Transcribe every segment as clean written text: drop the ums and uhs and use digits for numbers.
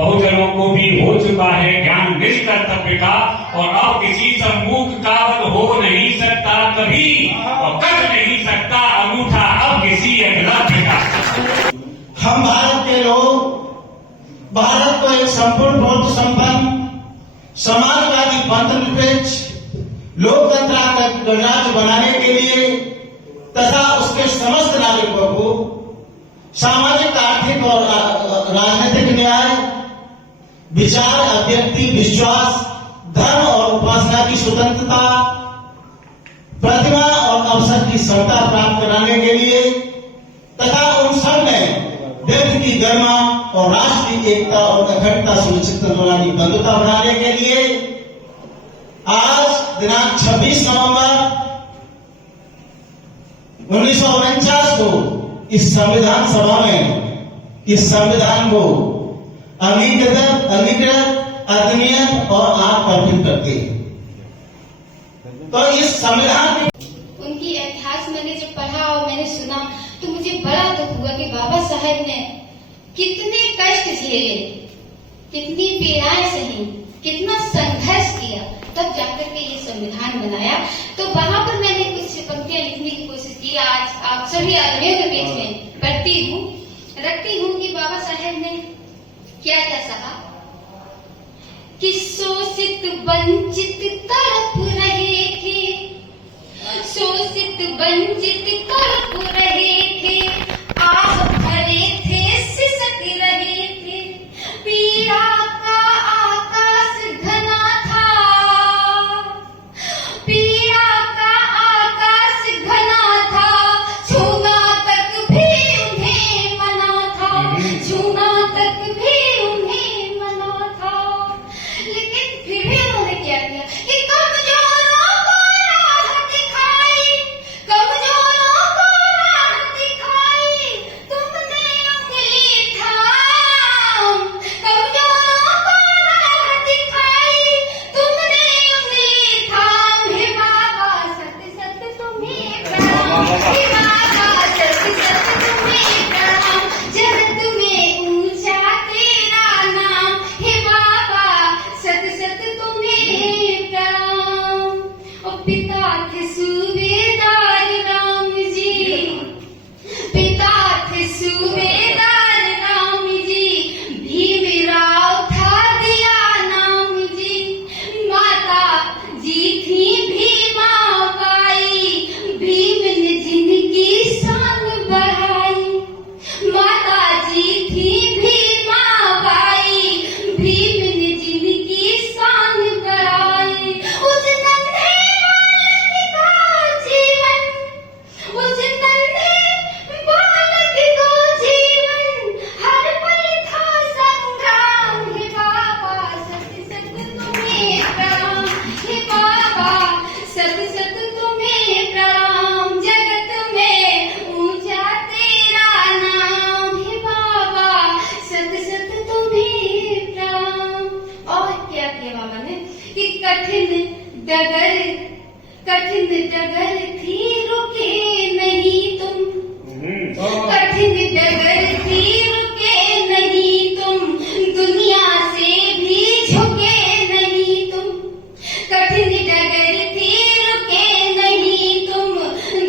बहुजनों को भी हो चुका है ज्ञान निज कर्तव्य का, और अब किसी सम्मुख कावल हो नहीं सकता कभी, और कर नहीं सकता अनूठा अब किसी एकलव्य का। हम भारत के लोग भारत को एक संपूर्ण बौद्ध संपन्न समाजवादी धर्मनिरपेक्ष लोकतंत्र का गणराज्य बनाने के लिए तथा उसके समस्त नागरिकों को सामाजिक, आर्थिक और राजनीतिक न्याय, विचार, अभिव्यक्ति, विश्वास, धर्म और उपासना की स्वतंत्रता, प्रतिभा और अवसर की समता प्राप्त कराने के लिए तथा उन सब में व्यक्ति की गरिमा और राष्ट्र की एकता और अखंडता सुनिश्चित करने बंधुता बनाने के लिए आज दिनांक 26 नवंबर 1949 को इस संविधान सभा में इस संविधान को अंगीकृत, अधिनियम और आप अर्पित करते हैं। तो इस संविधान उनकी इतिहास मैंने जब पढ़ा और मैंने सुना तो मुझे बड़ा दुख हुआ कि बाबा साहेब ने कितने कष्ट झेले, कितनी पीड़ाएं सही, कितना संघर्ष किया, तब जाकर के ये संविधान बनाया। तो वहां पर मैंने कुछ पंक्तियां लिखने की कोशिश की, आज आप सभी आदमियों के बीच में रखती हूँ कि बाबा साहेब ने क्या क्या सहा कि शोषित वंचित तड़प रहे थे, शोषित वंचित तड़प रहे थे, आह भरे थे, सिसक रहे थे, पीड़ा का आकाश घना था, पीड़ा का आकाश घना था, छूना तक भी उन्हें मना था, छूना तक भी उन्हें मना था। लेकिन फिर भी उन्होंने क्या किया कि कमजोरों को राह दिखाई, कमजोरों को राह दिखाई, तुमने उंगली थाम, कमजोरों को राह दिखाई, तुमने उंगली थाम। हे बाबा सत सत तुम्हें प्रणाम, हे बाबा सत सत तुम्हें प्रणाम, जगत में ऊंचा तेरा नाम, हे बाबा सत सत तुम्हें प्रणाम। ओ पिता थे सूबेदार राम जी, पिता थे सूबेदार राम जी, भीमराव था दिया नाम जी, माता जी थी भीमा बाई, भीम ने जिनकी शान बढ़ाई, माता जी थी भीमा बाई, भीम ने जिनकी शान बढ़ाई। उस नन्हे बालक का जीवन, उस नन्हे बालक को जीवन, हर पल था संग्राम। हे बाबा सत सत तुम्हें प्रणाम, हे बाबा सत सत तुम्हें प्रणाम, जगत में ऊंचा तेरा नाम, हे बाबा सत सत तुम्हें प्रणाम। और क्या किया बाबा ने कि कठिन डगर थी रुके नहीं तुम, कठिन डगर थी रुके नहीं तुम, दुनिया से भी झुके नहीं तुम, कठिन डगर थी रुके नहीं तुम,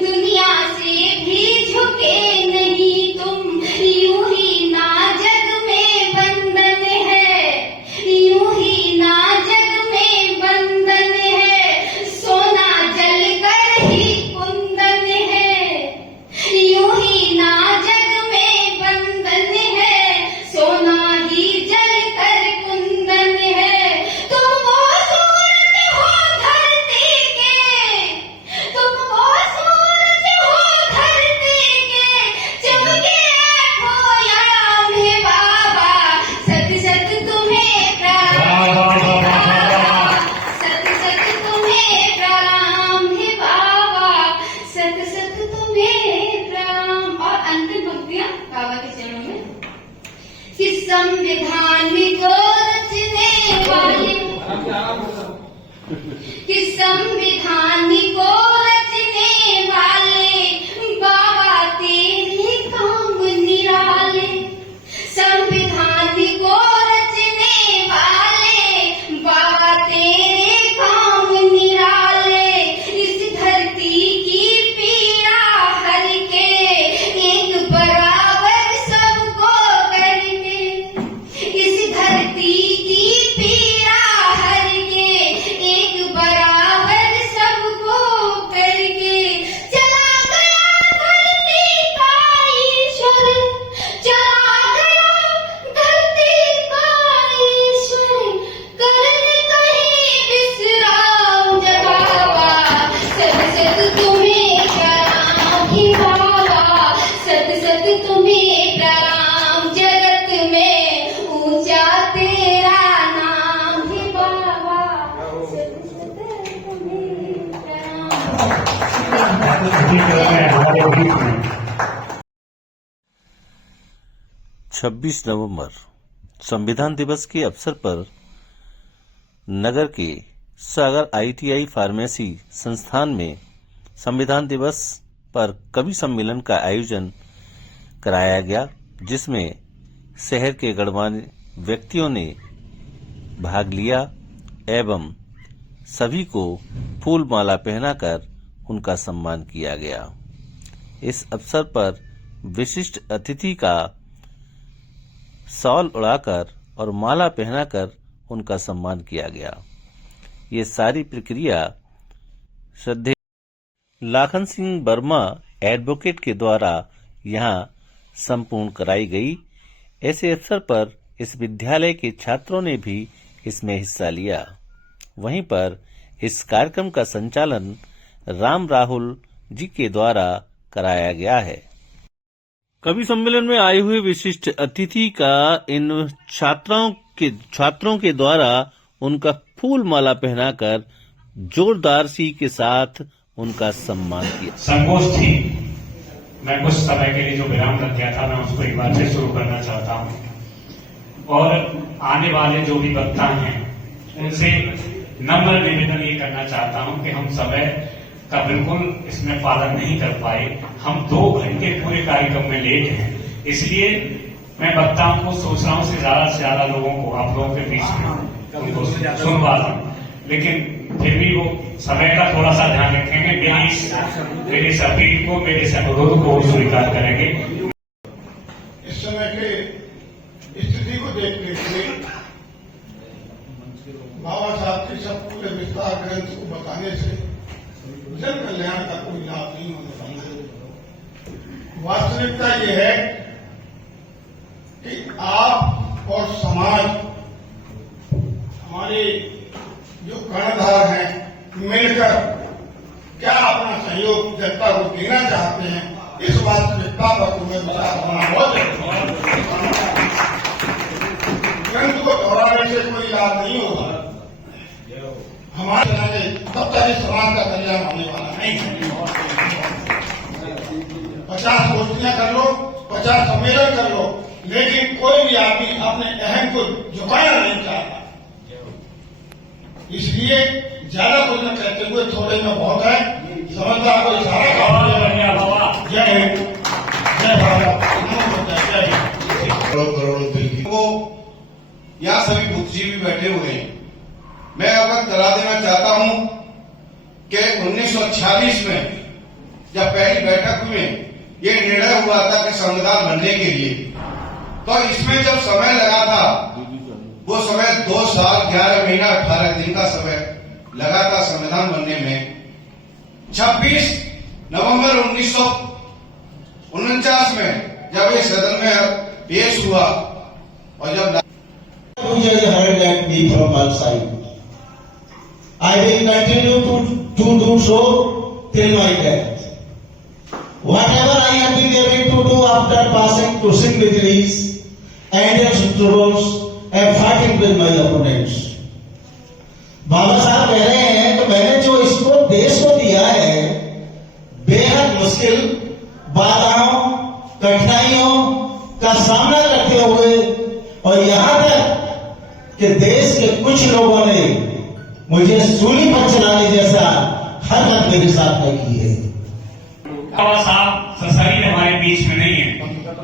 दुनिया से भी झुके नहीं तुम। यूं ही ना जग में बंधन है, यूं ही ना जग में बंधन है, सोना जल कर ही पुण्य उपस्थित हैं हमारे बीच में। 26 नवंबर संविधान दिवस के अवसर पर नगर के सागर ITI फार्मेसी संस्थान में संविधान दिवस पर कवि सम्मेलन का आयोजन कराया गया, जिसमें शहर के गणमान्य व्यक्तियों ने भाग लिया एवं सभी को फूल माला पहनाकर उनका सम्मान किया गया। इस अवसर पर विशिष्ट अतिथि का शॉल उड़ाकर और माला पहनाकर उनका सम्मान किया गया। ये सारी प्रक्रिया श्रद्धेय लाखन सिंह वर्मा एडवोकेट के द्वारा यहाँ संपूर्ण कराई गई। ऐसे अवसर पर इस विद्यालय के छात्रों ने भी इसमें हिस्सा लिया। वहीं पर इस कार्यक्रम का संचालन राम राहुल जी के द्वारा कराया गया है। कवि सम्मेलन में आए हुए विशिष्ट अतिथि का इन छात्रों के द्वारा उनका फूल माला पहनाकर जोरदार सी के साथ उनका सम्मान किया। संगोष्ठी मैं कुछ समय के लिए जो विराम रख गया था, मैं उसको एक बार फिर शुरू करना चाहता हूँ और आने वाले जो भी वक्ता हैं उनसे नम्र निवेदन ये करना चाहता हूँ कि हम समय का बिल्कुल इसमें पालन नहीं कर पाए। हम 2 घंटे पूरे कार्यक्रम में लेट हैं, इसलिए मैं वक्ताओं को सोच रहा हूँ से ज्यादा लोगों को आप लोगों के बीच में उनको सुनवा दूं, लेकिन फिर भी वो समय का थोड़ा सा ध्यान रखेंगे। मेरी इस अपील को, मेरे इस अनुरोध को स्वीकार करेंगे। इस समय के स्थिति को देखते हुए बाबा साहब के सब पूरे विस्तार ग्रंथ को बताने से जन कल्याण का कोई लाभ नहीं होने वाला। वास्तविकता ये है कि आप और समाज, हमारे जो कर्णधार हैं, मिलकर क्या अपना सहयोग जनता को देना चाहते हैं, इस वास्तविकता पर तुम्हें विचार होना बहुत जरूरी। ग्रंथ को दोहराने से कोई लाभ नहीं होगा। हमारे तब तक इस समाज का कल्याण होने वाला नहीं है। 50 गोष्ठियां कर लो, 50 सम्मेलन कर लो, लेकिन कोई भी आदमी अपने अहम को झुकाना नहीं चाहता। इसलिए ज्यादा कुछ न कहते हुए थोड़े में बहुत है, समझदार को इशारा कर जय हिंद, जय भारत, जय हिंद। करोड़ों दिल की वो यहाँ सभी बुद्धिजीवी बैठे हुए हैं। मैं अवगत करा देना चाहता हूं कि 1946 में जब पहली बैठक में ये निर्णय हुआ था कि संविधान बनने के लिए, तो इसमें जब समय लगा था वो समय 2 साल 11 महीना 18 दिन का समय लगा था संविधान बनने में। 26 नवंबर 1949 में जब ये सदन में पेश हुआ और जब I will continue to do so till my death. Whatever I have been able to do after passing crushing victories, endurance troubles, and fighting with my opponents. बाबा साहब कह रहे हैं कि मैंने जो इसको देश को दिया है, बेहद मुश्किल बाधाओं, कठिनाइयों का सामना करते हुए, और यहाँ तक कि देश के कुछ लोगों ने मुझे सूली पर चलाने जैसा हरकत मेरे साथ में की है। बाबा साहब सशरीर हमारे बीच में नहीं है,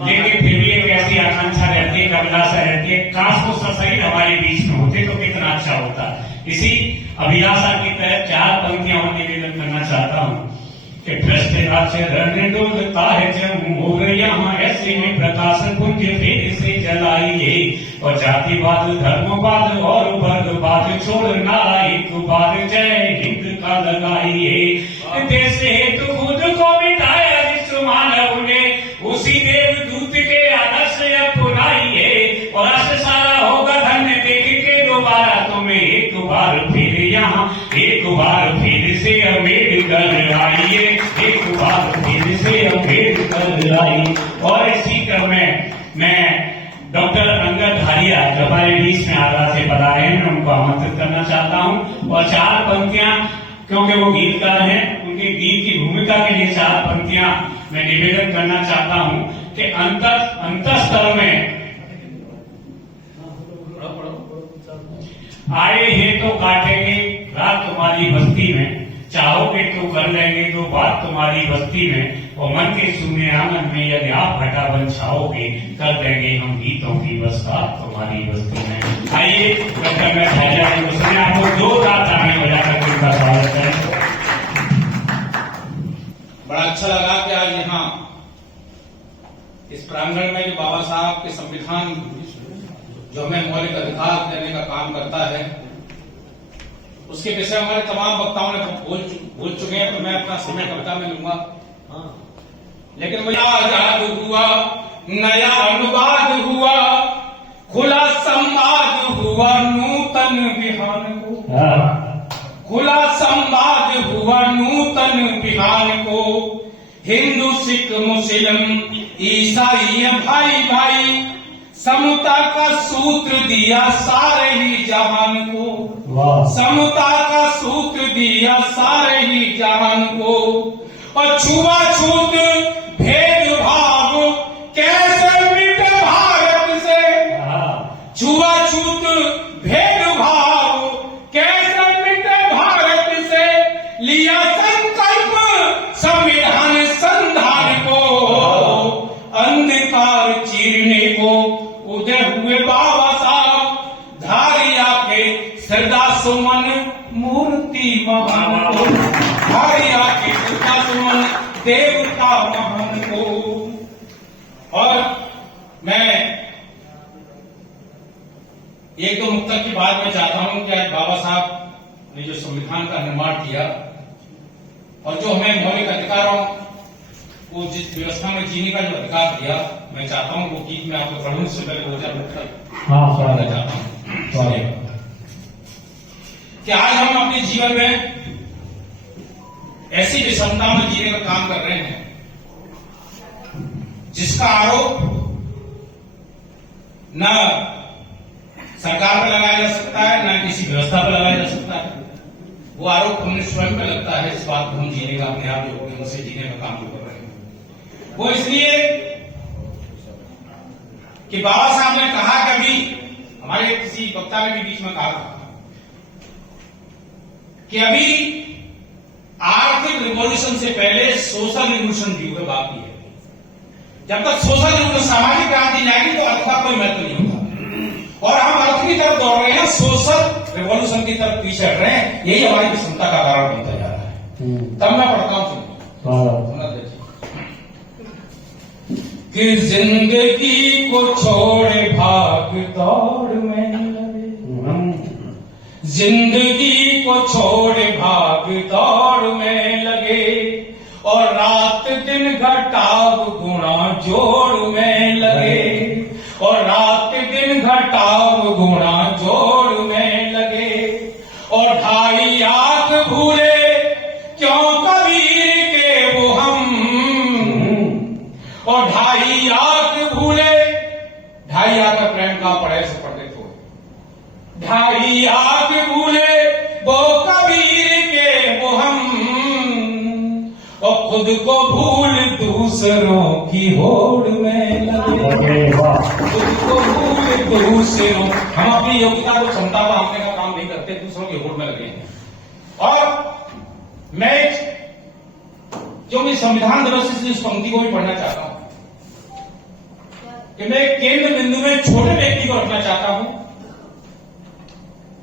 लेकिन फिर भी एक ऐसी आकांक्षा रहती है, अभिलाषा रहती है, काश वो सशरीर हमारे बीच में होते तो कितना अच्छा होता। इसी अभिलाषा के तहत 4 पंक्तियां और निवेदन करना चाहता हूँ कि भ्रष्टाचार डोलता है जब यहाँ ऐसे में प्रकाश पुंज फिर से जलाइए, और जातिवाद, धर्मवाद और वर्गवाद छोड़ नारायकवाद जय हिंद का लगाइए। देश हेतु खुद को मिटाया जिस मानव ने, उसी देवदूत के आदर्श अपनाइए, और अस सारा होगा धन्य देख के दोबारा तुम्हें एक बार फिर यहाँ, एक बार फिर से अम्बेडकर आइए, एक बार फिर से अम्बेडकर आइए। और इसी क्रम में मैं डॉक्टर अंगद धारिया जो हमारे बीच में आगरा से पधारे हैं, मैं उनको आमंत्रित करना चाहता हूँ। और 4 पंक्तियां, क्योंकि वो गीतकार हैं, उनकी दीन की भूमिका के लिए 4 पंक्तियां मैं निवेदन करना चाहता हूं कि अंतस्तर में आए हैं तो काटेंगे रात तुम्हारी बस्ती में, चाहोगे तो कर लेंगे तो बात तुम्हारी बस्ती में, और मन के सुने आंगन में यदि आप घटा बन छाओगे कर देंगे हम गीतों की बरसात तुम्हारी बस्ती में। आइए डॉक्टर मैं भाजा उसने आपको जोरदार तालियां बजाकर उनका स्वागत करें। बड़ा अच्छा लगा कि आज यहाँ इस प्रांगण में जो बाबा साहब के संविधान जो हमें मौलिक अधिकार देने का काम करता है उसके विषय हमारे तमाम वक्ताओं ने बोल चुके हैं, तो मैं अपना समय कविता में लूंगा। लेकिन मुझे आजाद हुआ, नया अनुवाद हुआ, खुला संवाद हुआ नूतन विहान को, खुला संवाद हुआ नूतन विहान को, हिंदू सिख मुस्लिम ईसाई भाई भाई, समता का सूत्र दिया सारे ही जहान को, समता का सूत्र दिया सारे ही जहान को, और छुआछूत भेदभाव कैसे मिटे भारत से, छुआछूत भेदभाव कैसे मिटे भारत से, लिया संकल्प संविधान संधान को, अंधकार चीरने को उदय हुए बाबा साहब, धारिया के श्रद्धा सुमन मूर्ति महान को, धारिया के श्रद्धा सुमन देवता महान को। और मैं एक दो मुक्तक की बात में चाहता हूं कि आज बाबा साहब ने जो संविधान का निर्माण किया और जो हमें मौलिक अधिकारों को जिस व्यवस्था में जीने का जो अधिकार दिया, मैं चाहता हूं वो गीत में आपको पढ़ूं, इससे पहले 2000 पढ़ना चाहता हूं कि आज हम अपने जीवन में ऐसी विषमता में जीने का काम कर रहे हैं जिसका आरोप न सरकार पर लगाया जा सकता है, न किसी व्यवस्था पर लगाया जा सकता है। वो आरोप हमने स्वयं पे लगता है, इस बात को हम जीने का अपने आप जो उनसे जीने का काम कर रहे हैं। वो इसलिए कि बाबा साहब ने कहा, कभी हमारे किसी वक्ता ने भी बीच में कहा कि अभी आर्थिक रिवॉल्यूशन से पहले सोशल रिवॉल्यूशन भी हुए बाकी है। जब तक सोशल रिवॉल्यूशन सामाजिक क्रांति जाएगी तो अर्थ का कोई महत्व नहीं होगा, और हम अर्थ की तरफ दौड़ रहे हैं, सोशल रिवॉल्यूशन की तरफ पीछे हट रहे हैं। यही हमारी विषमता का कारण बनता जा रहा है। तब मैं पढ़ता हूं कि जिंदगी को छोड़े भाग दौड़ में लगे, जिंदगी को छोड़े भाग दौड़ में लगे, और रात दिन घटाव गुणा जोड़ में लगे, और रात दिन घटाव गुणा जोड़ में लगे, और ढाई आंख भूले क्यों कबीर के वो हम, और ढाई आंख भूले, ढाई आंख प्रेम का पढ़े से पढ़ते थे, ढाई आंख भूले वो कबीर के वो हम, और खुद को भूल दूसरों की होड़ में लगे, खुद को भूल दूसरों, हम अपनी योग्यता को क्षमता को आंकने का काम नहीं करते, दूसरों की होड़ में लगे हैं। और मैं जो मैं संविधान दिवस से इस पंक्ति को भी पढ़ना चाहता हूं कि मैं केंद्र बिंदु में छोटे व्यक्ति को रखना चाहता हूं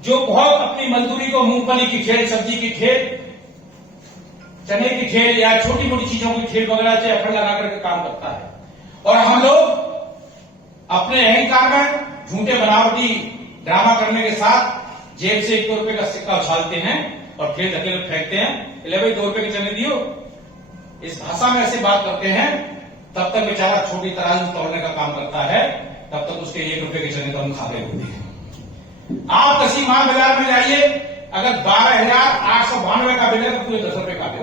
जो बहुत अपनी मजदूरी को मूंगफली की खेल, सब्जी की खेल, चने की खेल या छोटी मोटी चीजों की खेल वगैरह से अखड़ लगा करके काम करता है। और हम लोग अपने अहंकार में झूठे बनावटी ड्रामा करने के साथ जेब से 1-2 रुपए का सिक्का उछालते हैं और खेत अकेले फेंकते हैं, ले भाई 2 रुपए के चने दियो, इस भाषा में ऐसे बात करते हैं। तब तक बेचारा छोटी तराजू तोड़ने का काम करता है, तब तक उसके 1 रुपए के चने तो हम खा गए होते हैं। आप किसी माल बाजार में जाइए, अगर 12,892 का बिल है तो 10 रुपए का दो,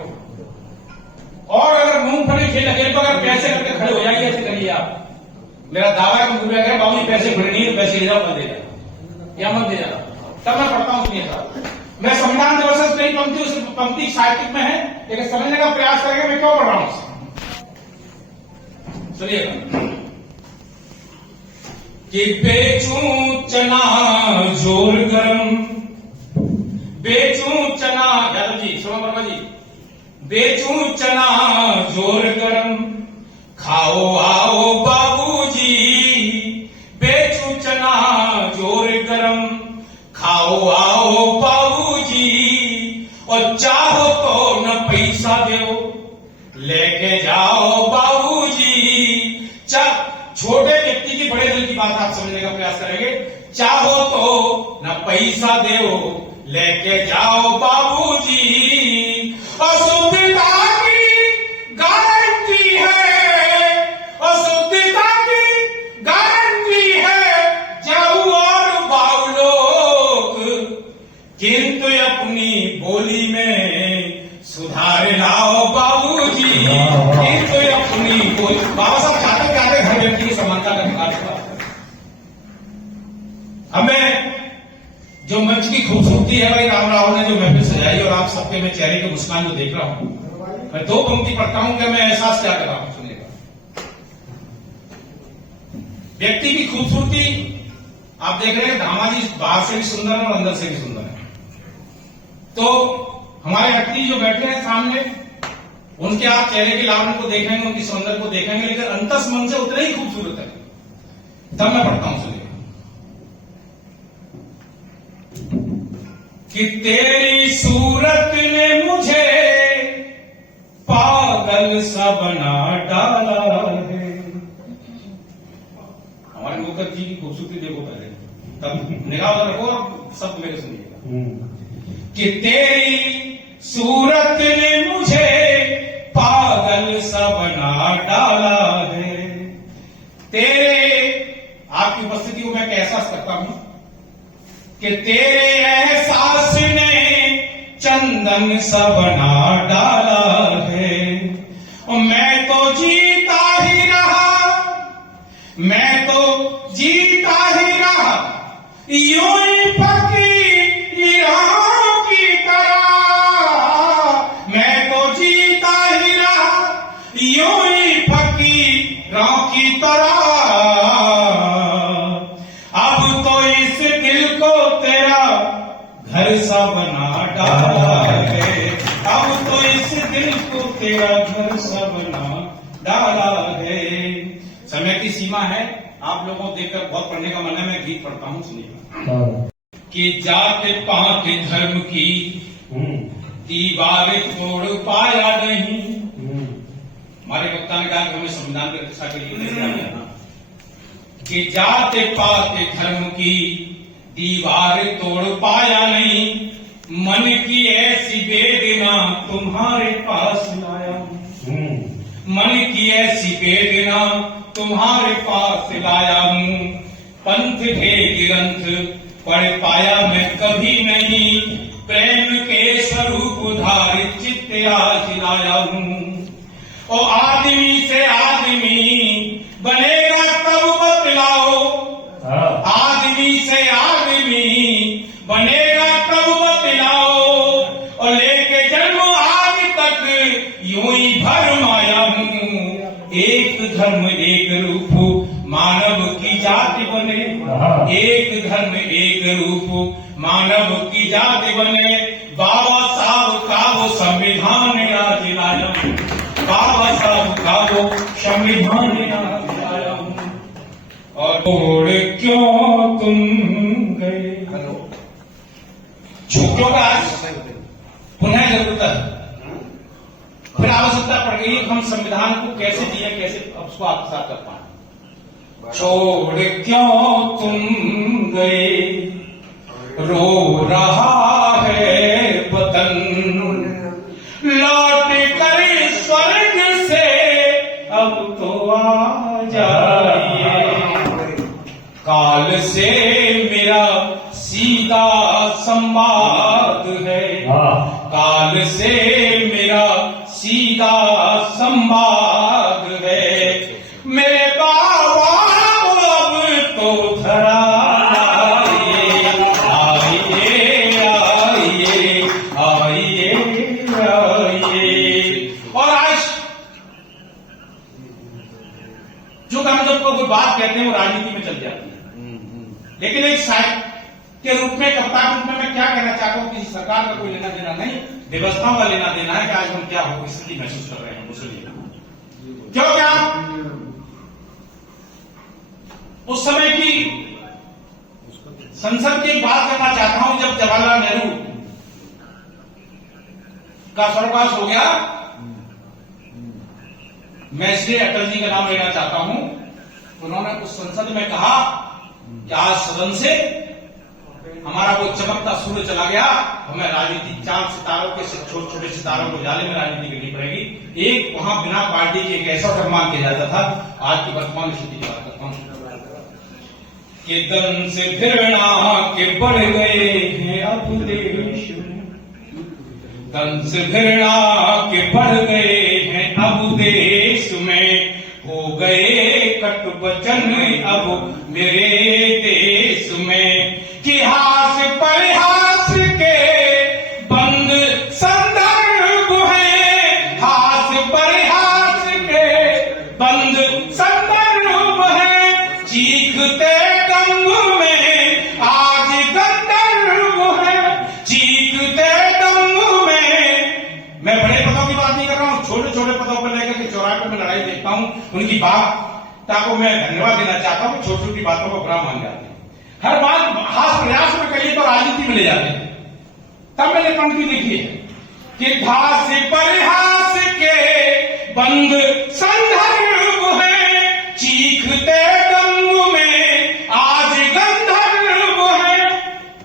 और अगर मूंगफली खेल अकेले अगर पैसे करके खड़े हो जाइए, ऐसे करिए आप, मेरा दावा है कि मुझे बाबू पैसे खड़े नहीं, पैसे ले जाओ, मत दे जाना या मत दे जाना। तब मैं पढ़ता हूं, सुनिए साहब, मैं संविधान दिवस से नहीं पंक्ति, उस पंक्ति साहित्यिक में है, लेकिन समझने का प्रयास करेंगे मैं क्यों पढ़ रहा हूं। सुनिएगा कि बेचूं चना जोर गरम, बेचूं चना, यादव जी श्रवण वर्मा जी, बेचूं चना जोर गरम, खाओ आओ बाबूजी, बेचूं चना जोर गरम, खाओ आओ बाबूजी, और चाहो तो न पैसा दो लेके जाओ बाबूजी। छोटे व्यक्ति की बड़े दिल की बात आप समझने का प्रयास करेंगे। चाहो तो न पैसा दो लेके जाओ बाबूजी, अशुद्धता की गारंटी है, अशुद्धता की गारंटी है, जाओ और बाऊ लोग, किंतु अपनी बोली में सुधार लाओ बाबूजी, किंतु अपनी बोली। बाबा साहब चाहते क्या हर व्यक्ति की समानता का अधिकार है। हमें जो मंच की खूबसूरती है भाई राम राव ने जो महफिल सजाई और आप सबके मैं चेहरे की मुस्कान जो देख रहा हूं, मैं दो पंक्ति पढ़ता हूं कि मैं एहसास क्या कर रहा हूं। सुनिएगा, व्यक्ति की खूबसूरती आप देख रहे हैं, धामाजी बाहर से भी सुंदर है और अंदर से भी सुंदर है। तो हमारे व्यक्ति जो बैठे हैं सामने, उनके आप चेहरे की लावण्य को देखेंगे, उनकी सौंदर्य को देखेंगे, लेकिन अंतस मन से उतने ही खूबसूरत है। तब मैं पढ़ता हूं, सुनिए कि तेरी सूरत ने मुझे पागल सा बना डाला है। हमारे मुकद्दर जी की खूबसूरती देखो पहले, तब निगाह रखो और सब मेरे सुनिएगा कि तेरी सूरत ने मुझे पागल सा बना डाला है। तेरे, आपकी उपस्थिति को मैं एहसास करता हूं कि तेरे एहसास ने चंदन सा बना डाला है। और मैं तो जीता ही रहा, मैं तो जीता ही रहा, यूं ही फकीरों की तरह, मैं तो जीता ही रहा, यूं ही फकीरों की तरह। अब तो इस दिल को तेरा घर सा बना डाला है, अब तो इस दिल को तेरा घर सा बना डाला है। समय की सीमा है, आप लोगों को देखकर बहुत पढ़ने का मन है, मैं गीत पढ़ता हूं, सुनिएगा कि जात पात धर्म की दीवार तोड़ पाया नहीं। हमारे वक्ता ने कहा कि हमें संविधान की रक्षा के लिए तैयार रहना, कि जात पात धर्म की दीवार तोड़ पाया नहीं, मन की ऐसी वेदना तुम्हारे पास लाया हूं, मन की ऐसी वेदना तुम्हारे पास लाया हूं। पंथ के ग्रंथ पढ़ पाया मैं कभी नहीं, प्रेम के स्वरूप धारित चित्त आज लाया हूं। और आदमी से आदमी बनेगा कब बतलाओ, आदमी से आदमी बनेगा कब बतलाओ। और लेके जन्म आज तक यूं ही भरमाया हूं, एक धर्म एक रूप मानव की जाति बने, एक धर्म एक रूप मानव की जाति बने। बाबा साहब का वो संविधान आज लाया हूं, बाबा साहब का वो संविधान आज लाया हूं। और छोड़ क्यों तुम गए, छुट्टियों का आज पुनः जरूरत है, फिर आवश्यकता पड़ गई हम संविधान को कैसे जिए, कैसे उसको आत्मसात कर पाए। छोड़ क्यों तुम गए, रो रहा है वतन, लौट कर स्वर्ग से अब तो आ जाइए। काल से मेरा सीधा संवाद है, काल से मेरा सीधा संवाद है। मेरे बाबा अब तो धरा आइए, आइए आइए आइए आइए। के रूप में, कप्तान रूप में मैं क्या कहना चाहता हूँ कि सरकार का कोई लेना देना नहीं, व्यवस्था का लेना देना है कि आज हम क्या हो स्थिति महसूस कर रहे हैं। मुझे क्यों क्या उस समय की संसद की एक बात करना चाहता हूं, जब जवाहरलाल नेहरू का स्वर्गवास हो गया, मैं इसलिए अटल जी का नाम लेना चाहता हूं, उन्होंने उस संसद में कहा कि आज सदन से हमारा वो चमकता सूर्य चला गया, हमें राजनीति चांद सितारों के छोटे छोटे सितारों को उजाले में राजनीति करनी पड़ेगी। एक वहां बिना पार्टी के एक ऐसा फरमान किया जाता था। आज की वर्तमान स्थिति की बात करता हूं कि दन से फिरना के बढ़ गए हैं अब देश में, दन से फिरना के बढ़ गए हैं अब देश में, हो गए कट वचन अब मेरे देश में, कि हास परिहास के बंद संदर्भ है, हास परिहास के बंद संदर्भ है, चीखते दंग में आज गंधर्व है, चीखते दंग में। मैं बड़े पदों की बात नहीं कर रहा हूं, छोटे छोटे पदों पर लेकर के चौराहे में लड़ाई देखता हूं, उनकी बात को मैं धन्यवाद देना चाहता हूं। छोटी छोटी बातों को बुरा मान जाते हैं, हर बात हास प्रयास में कहिए तो राजनीति में ले जाते हैं। तब मैंने पंक्ति लिखी है कि हास परिहास के बंद संदर्भ है, चीखते दंग में आज गंधर्व है।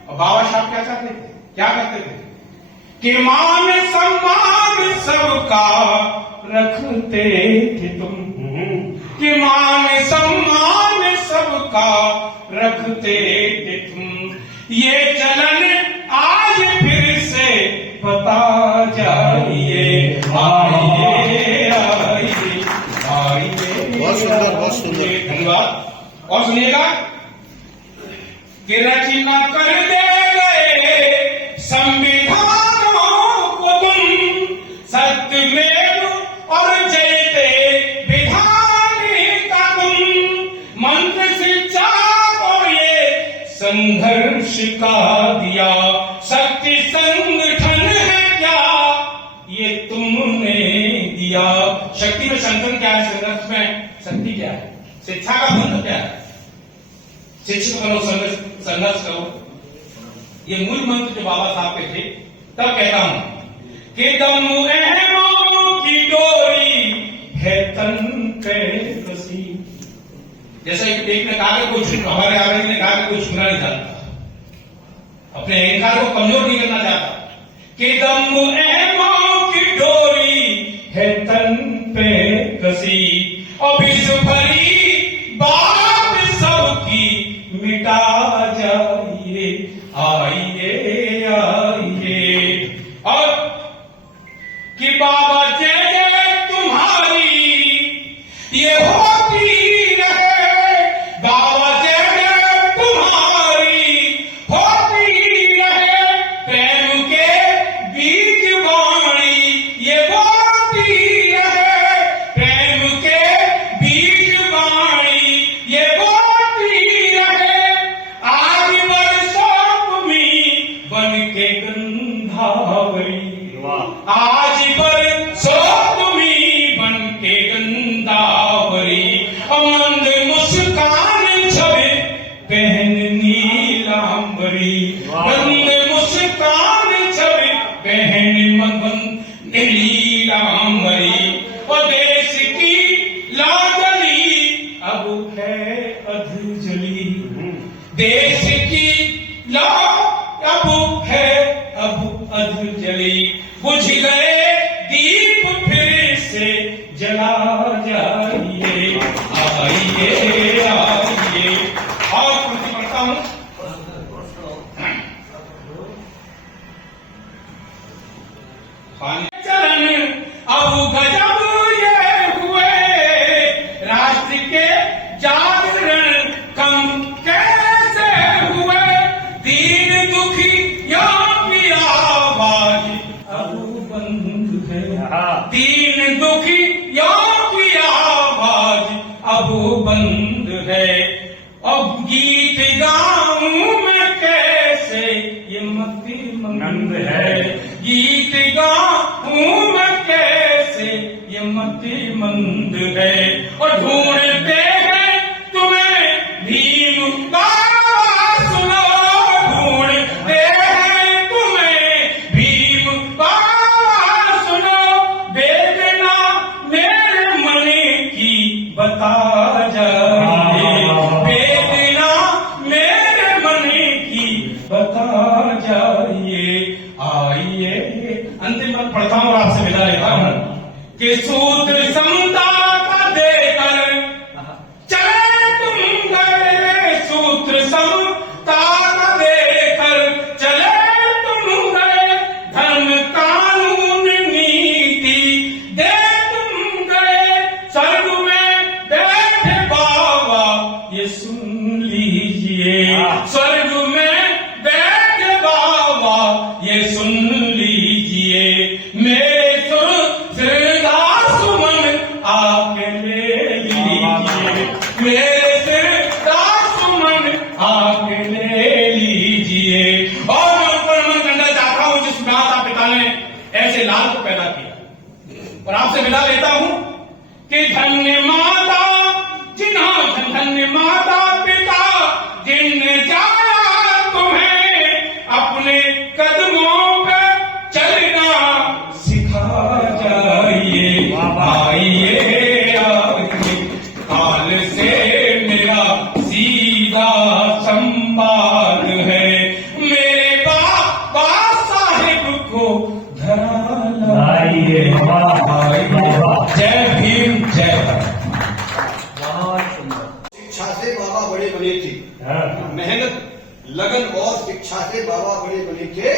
और बाबा साहब क्या चाहते थे, क्या करते थे कि मान सम्मान सबका रखते थे तुम, कि मान सम्मान सबका रखते थे तुम, ये चलन आज फिर से बता जाइए, आइए आइए आइए। बहुत सुंदर, बहुत सुंदर, धन्यवाद। और सुनिएगा कि रचना कर दे गए संविधानों को तुम, सत्यमेव और जयते विधान का तुम, मंत्र शिक्षा और ये संघर्ष का दिया, शक्ति संगठन है क्या ये तुमने दिया। शक्ति में संगठन क्या है, संघर्ष में शक्ति क्या है, शिक्षा का मंत्र क्या है, शिक्षित बनो संघर्ष करो, ये मूल मंत्र जो बाबा साहब के थे। तब कहता हूं कि दम अहमों की डोरी है तन पे कसी, जैसा एक ने कहा कि कोई हमारे आगे ने कहा कि कोई छूना नहीं चाहता, अपने अहंकार को कमजोर नहीं करना चाहता, कि दम अहमों की डोरी है तन पे कसी, और विश्व भरी बात सबकी मिटा जाइए, आइए आइए। और कि बाबा जय जय तुम्हारी ये होती रहे, बाबा जय जय तुम्हारी होती रहे, प्रेम के बीज वाणी ये बोती रहे, प्रेम के बीज वाणी ये बोती रहे, आज बरसों तुम्हीं बन के गंधावरी, आज बरसों तुम्हीं बन के गंधावरी, मंद मुस्कान छबे पहन नीलांबरी, मंद मुस्कान छबे पहन मंद नीलांबरी, और देश की लाडली अब है अधजली, देश की अब है अब अधजली, बुझ गए दीप फिर से जला जाइए, आइए आइए। और कृति पढ़ता हूं, चलन अब गजब ये हुए, राष्ट्र के जागरण कम कैसे हुए, दीन दुखियों की आवाज अब बंद है, दीन दुखियों की आवाज अब बंद है, अब गीत गाऊं मैं कैसे आनंद है। गीत गाऊं मैं कैसे ये मति मंद है, और ढूंढते हैं तुम्हें भीम का सुनो, ढूंढते हैं तुम्हें भीम का सुनो, वेदना मेरे मन की बता जाइए, वेदना मेरे मन की बता जाइए, आइए। अंतिम पद पढ़ता हूँ और आपसे विदा लेता हूँ कि सूत्र समता का देकर चले तुम गए, सूत्र समता का देकर चले तुम गए, धर्म कानून नीति दे तुम गए, स्वर्ग में बैठे बाबा ये सुन लीजिए, स्वर्ग में बैठे बाबा ये सुन लीजिए, मेरे सुरदासुमन आके ले लीजिए, मेरे सुरदासुमन आके ले लीजिए। और मैं ऊपर मन करना चाहता हूं जिस माता पिता ने ऐसे लाल को पैदा किया, और आपसे विदा लेता हूं कि धन्य माता जिन्हों धन्य माता पिता जिनने जाया तुम्हें अपने कदमों पे चलना सिखा जाइए, आइए आइए। काल से मेरा सीधा संवाद है, मेरे बाबा साहिब को धरा लाइए, जय भीम जय भारत। शिक्षा से बाबा बड़े बने थे, मेहनत लगन और शिक्षा से बाबा बड़े बने थे,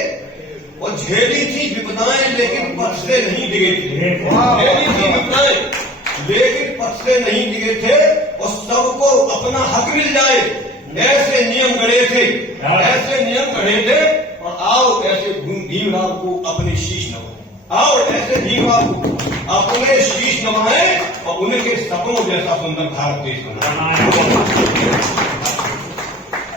और झेली थी विपदाएं लेकिन पथ से नहीं डिगे थे, झेली थी विपदाएं लेकिन पथ से नहीं डिगे थे, और सबको अपना हक मिल जाए ऐसे नियम गढ़े थे, ऐसे नियम गढ़े थे। और आओ ऐसे भीमराव को अपने शीश नवाए, आओ ऐसे भीमराव को अपने शीश नवाए और उनके सपनों जैसा सुंदर भारत देश बनाए।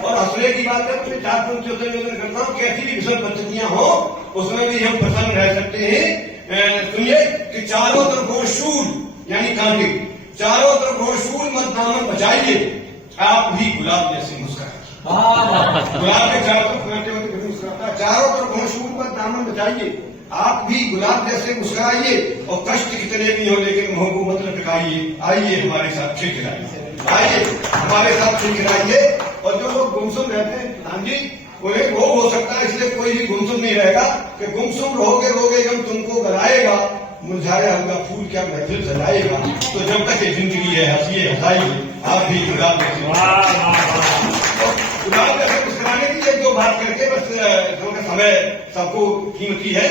और हंसने की बात है, उसमें 4 पंक्तियों से निवेदन करता हूँ, कैसी भी विषम परिस्थितियां हो उसमें भी हम प्रसन्न रह सकते हैं। सुनिए कि चारों तरफ हो शूल यानी कांटे, चारों तरफ हो शूल मत दामन बचाइए, आप भी गुलाब जैसे मुस्कुराइए। गुलाब के चारों तरफ कांटे होते मुस्कुराता, चारों तरफ हो शूल मत दामन बचाइए, आप भी गुलाब जैसे मुस्कुराइए, और कष्ट कितने भी हो लेकिन मुंह को मत लटकाइए, आइए हमारे साथ खिलखिलाइए, आइए हमारे साथ खिलखिलाइए। और जो लोग गुमसुम रहते हैं प्रधान जी, उन्हें रोग हो सकता है, इसलिए कोई भी गुमसुम नहीं रहेगा कि गुमसुम रहोगे रोगे गम तुमको गलाएगा, मुरझाया हुआ फूल क्या महफिल सजाएगा। तो जब तक ये जिंदगी है हंसिए हंसाइए, आप भी गुलाब जैसे मुस्कुराने की एक दो बात करके बस समय सबको कीमती है।